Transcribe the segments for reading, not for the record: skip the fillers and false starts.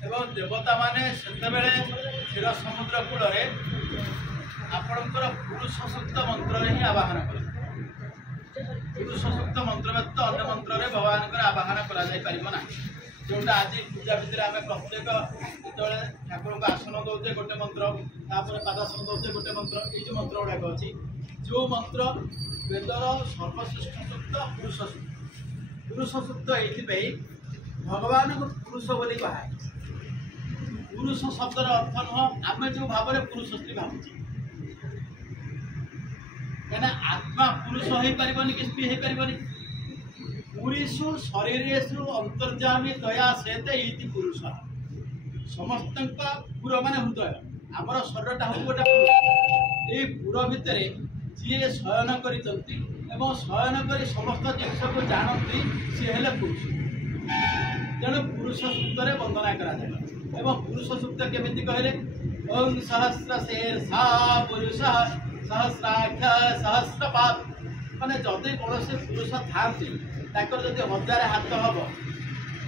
एवं देवता माने सेतेबेले क्षीर समुद्र कूल आपणकर पुरुष सूक्त मंत्र ही आवाहन कर पुरुष सूक्त मंत्र व्यतीत अन्य मंत्र भगवान आवाहन करा जोटा आज पूजा भितर आम प्रत्येक जो ठाकुर को आसन दौचे गोटे मंत्र पादासन दौचे गोटे मंत्र ये मंत्र गुड़ाक अच्छी जो मंत्र वेदर सर्वश्रेष्ठ सूक्त पुरुष सूक्त ये भगवान को पुरुष बोली कहा पुरुष शब्दर अर्थ नुह आम जो भाव में पुरुष स्त्री भावुचे क्या आत्मा पुरुष हो पारनि कि स्त्री हो पारनि पुरुषु शरीरेषु अंतर्जामी दया सेते इति पुरुष समस्त पुर मान हृदय आमर शरीरटा हूँ गोटे पुर ये पुर भितर जी शयन कर शयन कर समस्त जिस को जानती सी है पुरुष तेणु पुरुष सूक्त वंदना करा पुरुष सूक्त केमिति कहले ओं सहस्र शीर्षा पुरुष सहस्राक्ष सहस्रपाद माने जदि कौन से पुरुष था जदि 1000 हाथ हम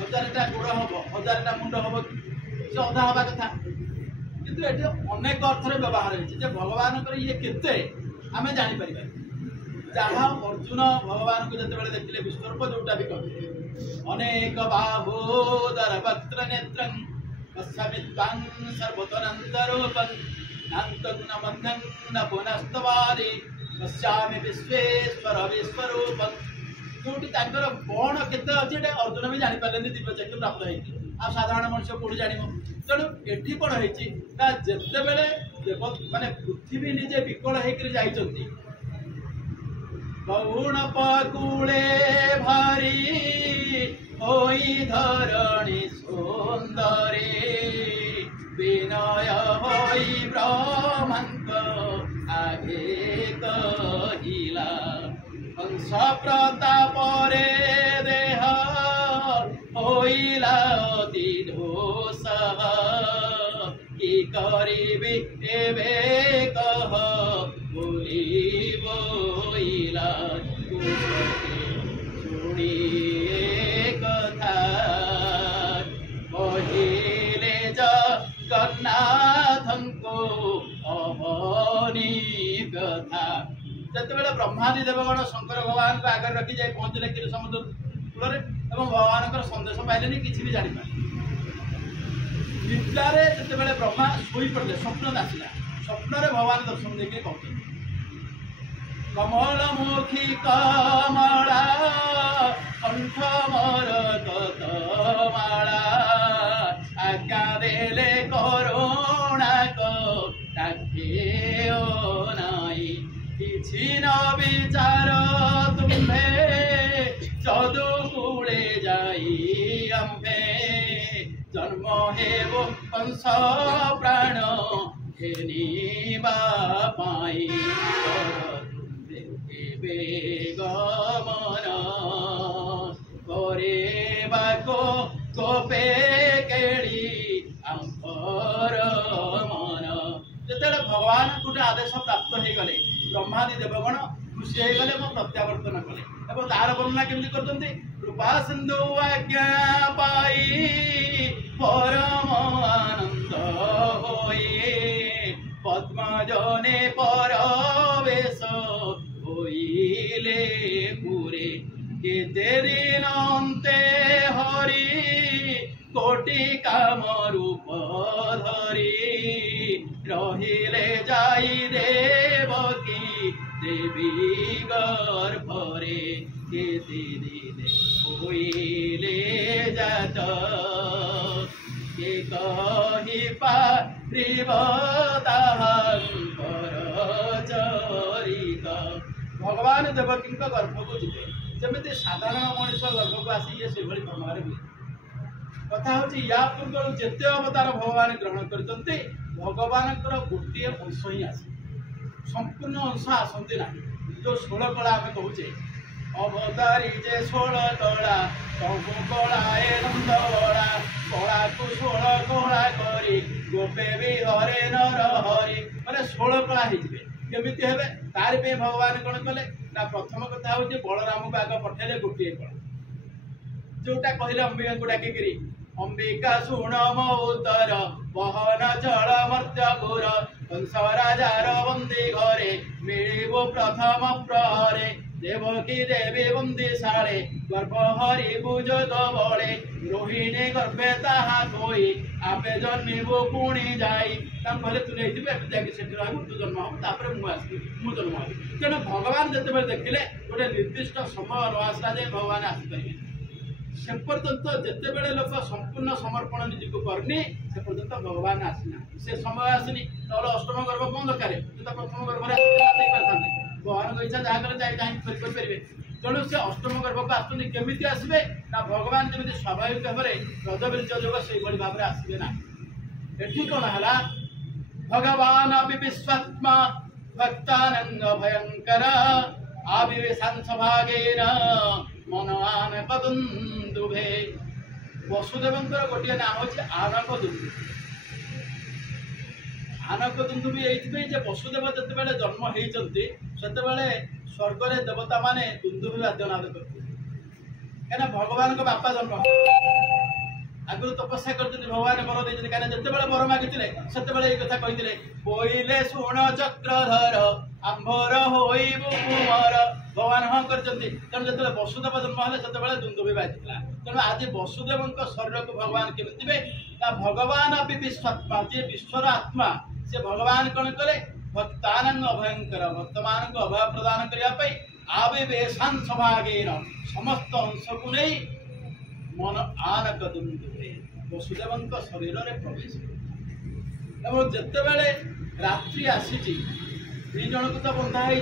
1000टा गोड़ हम 1000टा मुंड हम से अधा हवा कथा किंतु ये अनेक अर्थ व्यवहार होती भगवान ये केते आम जापर जहाँ अर्जुन भगवान को जिते देखिले विश्वरूप जोटा भी कहते अनेक बाहोदर वक्त्र नेत्र पश्चिद्वान् सर्वतोऽनन्तरूपं नान्तग्न मध्यं न पुनस्तवारि पश्यामि विश्वेश्वर विश्वरूपं जोटी तांकर कोण केते अछि एटा अर्जुन भी जानि पारलेनि दिव्य चक्षु प्राप्त होइछि आ साधारण मनुष्य कोडी जानिबो तेणु एठी कोण होइछि ना जेते बेले देव माने पृथ्वी निजे विकल हेकरि जाइछन्ति गौण पकूले भारी होई धरणी सुंदरे विनय होई ब्रह्मंक आगे कहिला हंस प्रताप रे देह होइला अति दोषः कि करिबि एबे कह बोली बोइला शुणिए कथा कहिले जगन्नाथं को अहनी कथा जिते ब्रह्मादि देवगण शंकर भगवान को आगे रखी जाए पहुंचले क्षीर समुद्र कूल भगवान संदेश पाइले किसी भी जानी निद्रारे जिते ब्रह्मा शोई पड़े स्वप्न आसला स्वप्न भगवान दर्शन देखिए कहते कमलमुखी कमला कंठ मर कतमाला आज्ञा देले करुणा को नाई किछि न विचार तुम्हे जदु कूले जाई अम्भे जन्म हेबो कंस प्राण घेनिबा पाई गमन को गोपे केड़ी आंपर मन जिते भगवान गोटे आदेश प्राप्त हो गले ब्रह्मादि देवगण खुशी हो गले प्रत्यावर्तन कले और तार वर्णना केमती कर कृपा सिंधु आज्ञा पाई परम आनंद होई पद्मजने परवेश होइले पुरे केते दिन अन्ते हरि कोटि काम रूप धरी रहिले जाई देवकी देवी गर्भरे केते दिन होइले जात के कहि पारिब ताहांकर चरित भगवान देवकी गर्भ को जीते जमी साधारण मनुष्य गर्भ को आसी से प्रभाव हुए कथा हूँ या पूर्व जिते अवतार भगवान ग्रहण करते भगवान गोटे अंश ही आसे संपूर्ण अंश आसती ना जो 16 कला आम कहचे अवतारी जे 16 कला सबु कलाए नंदला कला को 16 कला करी गोपे भी हरे नर हरि मैंने 16 कला केमिति हेबे तार पे भगवान कौन कले ना प्रथम कथा हूँ बलराम को आग पठेले गोटे कला जोटा कहले अंबिका को डाकिकी अंबिका शुण मौतर बहन चल मर्त्य घोर कंस राजार बंदी घरे मिलिबो प्रथम प्रहरे देवकी देवी बंदी शाले गर्भ हरि बुझग बले रोहिणी गर्भे ताहा कोई आपे जन्मिबो पुणी जाई कहले तू नहीं जाकि से तू जन्म हो तापर मु आसबी मु जन्म हो तेणु भगवान जिते देखिले गोटे निर्दिष्ट समय न आसला जे भगवान आसपारे से पर्यंत जिते लोक संपूर्ण समर्पण निजी को करनी से पर्यंत भगवान आसना से समय आसनी ना अष्टम गर्भ कौन दरकार प्रथम गर्भ भगवान इच्छा जहाँ करेंगे तेणु से अष्टम गर्भ को आसुनी केमी आसवे ना भगवान जमी स्वाभाविक भाव में रजबीर्य जोग से भाव में आसवे ना एठी कौन है भगवान अभी विश्वात्मा भक्तानंद भयंकर आविवेशांस भागेन मनवान कदुन्दुभे वसुदेवंकर गोटे नाम हूँ आनक दुन्दु आनक दुन्दुभि ये वसुदेव जिते जन्म होती से स्वर्ग देवता माने दुन्दुभि वाद्यनाद करते कहीं भगवान को बापा जन्म आगु तपस्या कर भगवान वर दे कहीं जिते वर मागी से कथा कही बोले शुण चक्रधर आंबर होमर भगवान हाँ कर जो वसुदेव जन्म है से दुन्दुभि बाजिला तेणु आज वसुदेव शरीर को भगवान केमी भगवान अभी विश्वात्मा जी विश्वर आत्मा से भगवान कौन कले भक्तानंद अभयंकर भक्तमान को अभय प्रदान करने आवेशान सभागेन समस्त अंश को नहीं मन आनक दुन्दुभे वसुदेव शरीर में प्रवेश जिते रात्रि आसी दी जन को तो बंधा है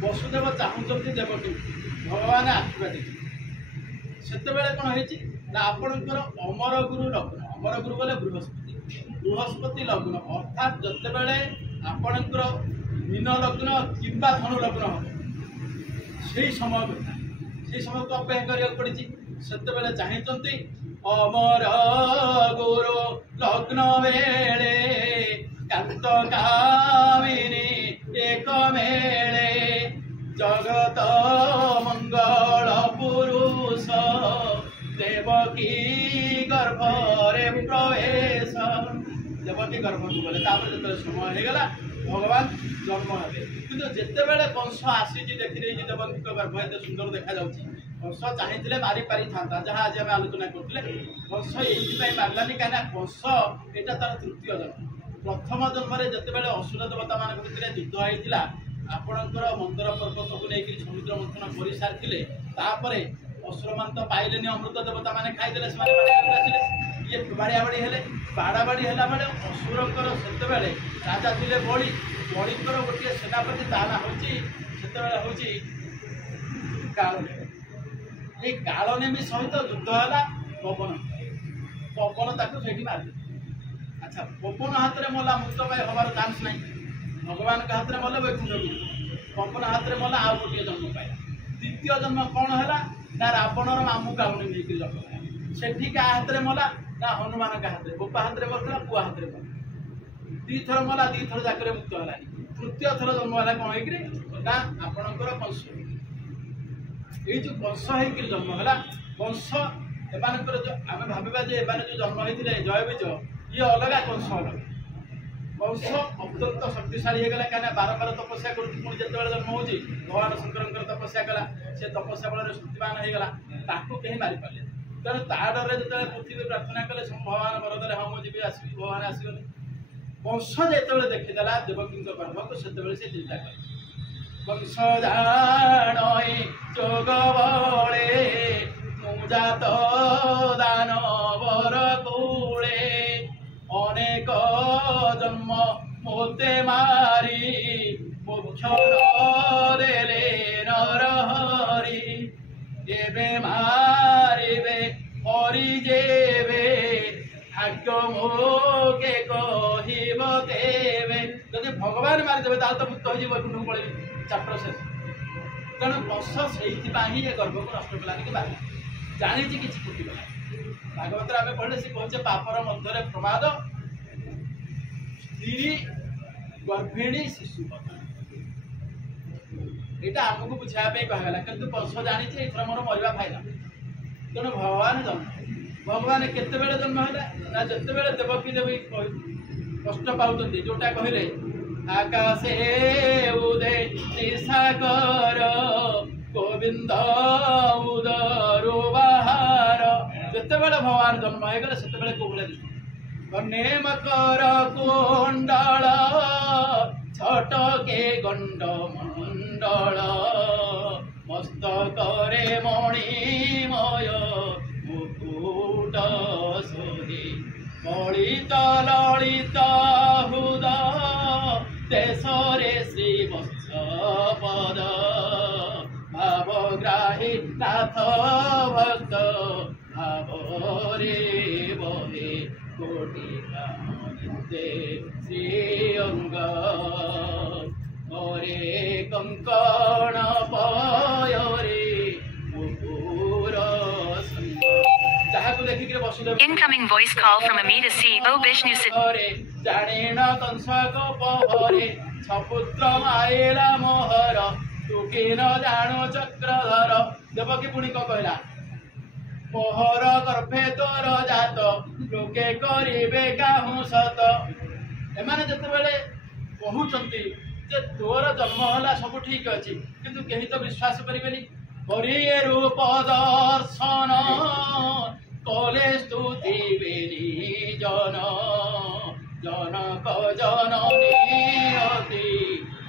वसुदेव चाहते देवकी भगवान आशीर्वाद से कौन है आपणकर अमर गुरु लग्न अमर गुरु बोले बृहस्पति लग्न अर्थात जिते आपणकर मीन लग्न कि धनु लग्न हम से समय कथा से समय को अपेक्षा करा पड़ी से चाहते अमर गुरु लग्न बेले कांत कामिनी एक मेले जगत मंगल पुरुष देवकी गर्भरे प्रवेश देवकी गर्भ को बोले जो समय होगला भगवान जन्म हे कि जिते कंस आसी देखी देवकी गर्भ एत सुंदर देखा कंस चाहिए मारी पारि था जहाँ आज आम आलोचना करते कंस ये मारलानी कहीं कंस यहाँ तार तृतीय जन्म प्रथम जन्म जिते असुर देवता मान भितर युद्ध होता आपणकर मंदर पर्वत को लेकिन समुद्र मंथन कर सारी असुर मान तो पाइले अमृत देवता मैंने खाईदे से ये बाड़िया बाड़ी हेले बाड़ा बाड़ी है बेले असुरंकर से राजा थे बड़ी बड़ीकर गोटे सेनापति ता ना हूँ ये कालनेमी सहित युद्ध है पवन पवन ताकू से मारे अच्छा पवन हाथ में मला मुक्त पाई हमार चांस ना भगवान के हाथ में मले वैकुंठ पवन हाथ में मला आउ गोटे जन्म पाए द्वितीय जन्म कौन है ना रावणर मामू कामुनी नहीं जन्म है सेठी क्या हाथ में मला ना हनुमान का हाथ में बोपा हाथ में मरता पुआ हाथ में मर दीथर मला दीथर जाकर मुक्त है तृतीय थर जन्म है कौन ना आपणकर कंस ये जो कंस हो जन्म है कंस एमानकर जो आम भाविबा जे एमाने जो जन्म होते जय विजय ये अलग कंस अलग कंस अत्यंत शक्तिशाली होगा कहीं बारंबार तपस्या करुँच जिते जन्म हो भगवान शंकर तपस्या कला से तपस्या बल शक्तिमान होगा ताकू कहीं मारी पारे तेणु ता डर जो पृथ्वी प्रार्थना कले भगवान बरदे हाँ मुझे आसबि भगवान आसगले कंस जो देखीदेला देवकी गर्भ को से चिंता कले कंस जान जोग बले मुजात दानवर कूले अनेक जन्म मोते मारी मोक्ष देले नर हरि एबे मारिबे हरि जेबे भाग्य मोके कहिब देवे जदि भगवान मारिदेवे ताल तो मुक्त हो वैकुंठ पड़े चैप्टर शेष तेणु कंस से गर्भ को नष्ट कलानी कि बाधा जानी किसी फुटगला भागवत आम पढ़े सी कहे पापर मध्य प्रमाद स्त्री गर्भिणी शिशु यहाँ आमको बुझाई कहगला कि कंस जानी एथर मोर मरवा फायदा तेणु भगवान जन्म भगवान केतेबेले जन्म है ना जितेबेले देवकी देवी कष्ट पाँच जोटा कहले आकाशे उदय निशाकर गोविंद उदर बाहार जितेबेले भगवान जन्म हो गले से कौन कन्ने मकर कुंडल छटके गंड मंडल मस्तकरे मणिमय मुकुट सोहे ललित ललित हुद देशरे श्री वत्सपद भावग्राही नाथ भक्त भावरे बहे कोटि श्री अंग रे कंकण पयरे मुकुर जहां देखिक Vasudev Incoming voice call from Amita C. O. Vishnu रे जानेन कंसक पहरे छपुत्र मायला मोहर तू के न जानो चक्रधर देवकी पुणी को कहला मोहर गर्भे तोर जात लोके करिबे काहू सत एमाने जतेबेले कहउचंती जे तोर जन्म होला सब ठीक अछि किंतु केही तो विश्वास करिबेनी हरि रूप दर्शन कले स्तुति बेनी जन जनक जननी अति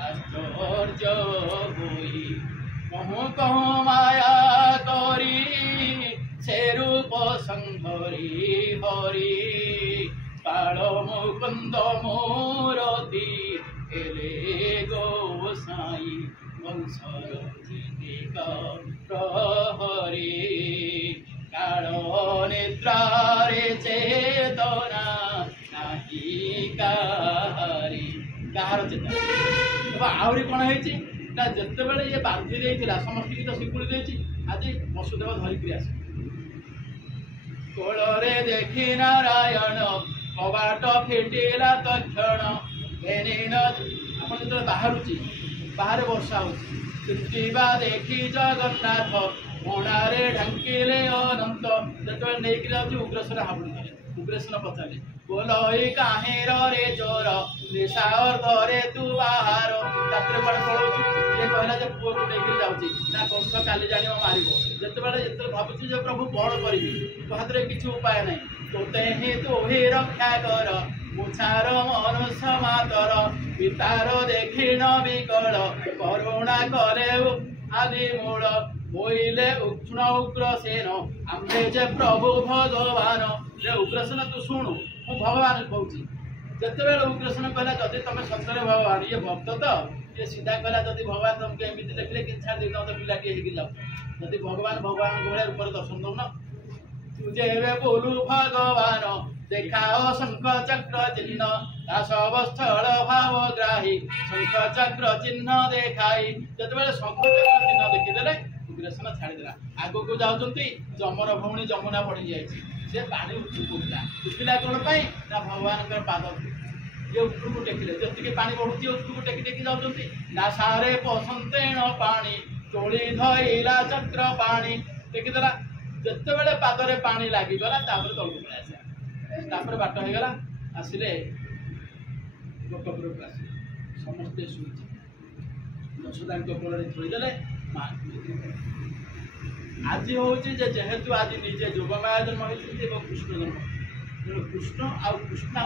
आश्चर्य होई कहूँ माया करी से रूप संहरी हरि काल मुकुंद मूरति एले गोसाई वंशर प्रहरी काल निद्रारे चेतना नाही काहारी काहार चेतना आहरी कौन है ना जितेबले ये बांधि देइथिला समस्त की तो शिकुड़ी देछि आज वसुदेव धरिक आस कोଳରେ देखि नारायण कबाट फिटिला तक्षण एनिन आपण जो बाहरुची बाहर वर्षा होची सिद्धिबा देखि जगन्नाथ मोणारे ढांकिले अनंत जतबे नेइक जाउची उग्रसेन हाबुड़ी करे उग्रसेन पचाले बोलई काहेर रे चोर निशार धरे तू बाहार रात्रे बड़ पळौची ये कहला जे पुओ को नेइक जाउची ना कंस काली जानियो मारिबो जतबेले जतबे भाबुची जे प्रभु बड़ करिबी तोहातरे किछु उपाय नै तोते हे तो हे रक्षा कर मुछार मनुष्य मातर पितार देखिन विकल करुणा करे आदि मूल बोइले उक्षण उग्रसेन आम्भे जे प्रभु भगवान जे उग्रसेन तू शुणु मु भगवान कहूची जितेबेले उग्रसेन कहला जदि तुम सतरे भगवान ये भक्त तो ये सीधा कहला जदि भगवान तुमके एमती देखले कि छाड़ देता तो पिला के हिगिला जदि भगवान भगवान गोळे ऊपर दर्शन दो ना तुझे वे बोलू भगवान देखाओ शंख चक्र चिन्ह दास अवस्थल भावग्राही शंख चक्र चिन्ह देखाई जितेबेले शंख चक्र चिन्ह देखिदेले उग्रसेन छाड़देला आगो को जाउचंती जमर भौणी जमुना पड़ी जायछि से पानी उठुला उठिला कोन पाई ना भगवान कर पाद ये उपरू को टेकिले जति के पानी बढ़ुची उपरू को टेकी टेकी जाउचंती ना सारे पसंतेण पानी तोली धइला चक्र पानी टेकिदेला जतेबेले पादरे पानी लागि गला तापर तळको पळे आसे तापर बाट हो गला आसिले गोपपुर को आसिले समस्ते सुइछि यशोदा को कोलरे थोई देले आज हूँ जेहेतु आज निजे जोगमाया जन्म होती कृष्ण जन्म कृष्ण आ कृष्ण